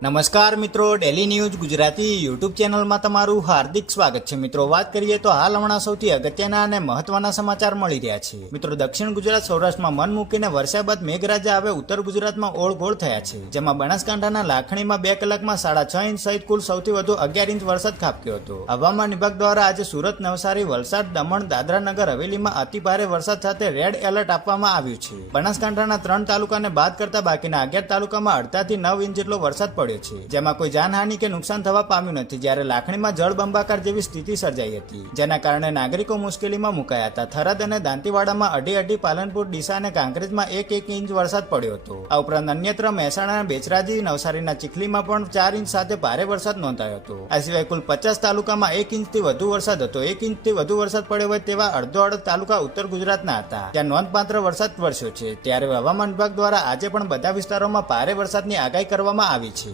નમસ્કાર મિત્રો, daily news Gujarati YouTube ચેનલમાં તમારું હાર્દિક સ્વાગત છે। મિત્રો, વાત કરીએ તો હાલ હમણાં સૌથી અગત્યના અને મહત્વના સમાચાર મળી રહ્યા છે। મિત્રો, દક્ષિણ ગુજરાત સૌરાષ્ટ્રમાં મન મૂકીને વરસ્યા બાદ મેઘરાજા હવે ઉત્તર ગુજરાતમાં ઓળઘોળ થયા છે, જેમાં બનાસકાંઠાના લાખણીમાં 2 કલાકમાં 6.5 ઇંચ સહિત કુલ સૌથી વધુ 11 ઇંચ વરસાદ ખાબક્યો હતો। હવામાન વિભાગ દ્વારા આજે સુરત, નવસારી, વલસાડ, દમણ, દાદરા નગર હવેલીમાં અતિ ભારે વરસાદ સાથે રેડ એલર્ટ આપવામાં આવ્યું છે। બનાસકાંઠાના 3 તાલુકાને બાદ કરતા બાકીના 11 તાલુકામાં 8 થી 9 ઇંચ જેટલો વરસાદ પડ્યો છે, જેમાં કોઈ જાનહાનિ કે નુકસાન થવા પામ્યું નથી। જ્યારે લાખણીમાં જળબંબાકાર જેવી સ્થિતિ સર્જાઈ હતી, જેના કારણે નાગરિકો મુશ્કેલીમાં મુકાયા હતા। થરાદ અને દાંતીવાડામાં 2.5, પાલનપુર, ડીસા અને કાંકરેજમાં 1 ઇંચ વરસાદ પડ્યો હતો। આ ઉપરાંત અન્યત્ર મહેસાણા, બેચરાજી, નવસારીના ચીખલીમાં પણ 4 ઇંચ સાથે ભારે વરસાદ નોંધાયો હતો। આ સિવાય કુલ 50 તાલુકામાં 1 ઇંચથી વધુ વરસાદ હતો। 1 ઇંચથી વધુ વરસાદ પડ્યો હોય તેવા અડધો તાલુકા ઉત્તર ગુજરાતના હતા, ત્યાં નોંધપાત્ર વરસાદ વરસ્યો છે। ત્યારે હવામાન વિભાગ દ્વારા આજે પણ બધા વિસ્તારોમાં ભારે વરસાદની આગાહી કરવામાં આવી છે।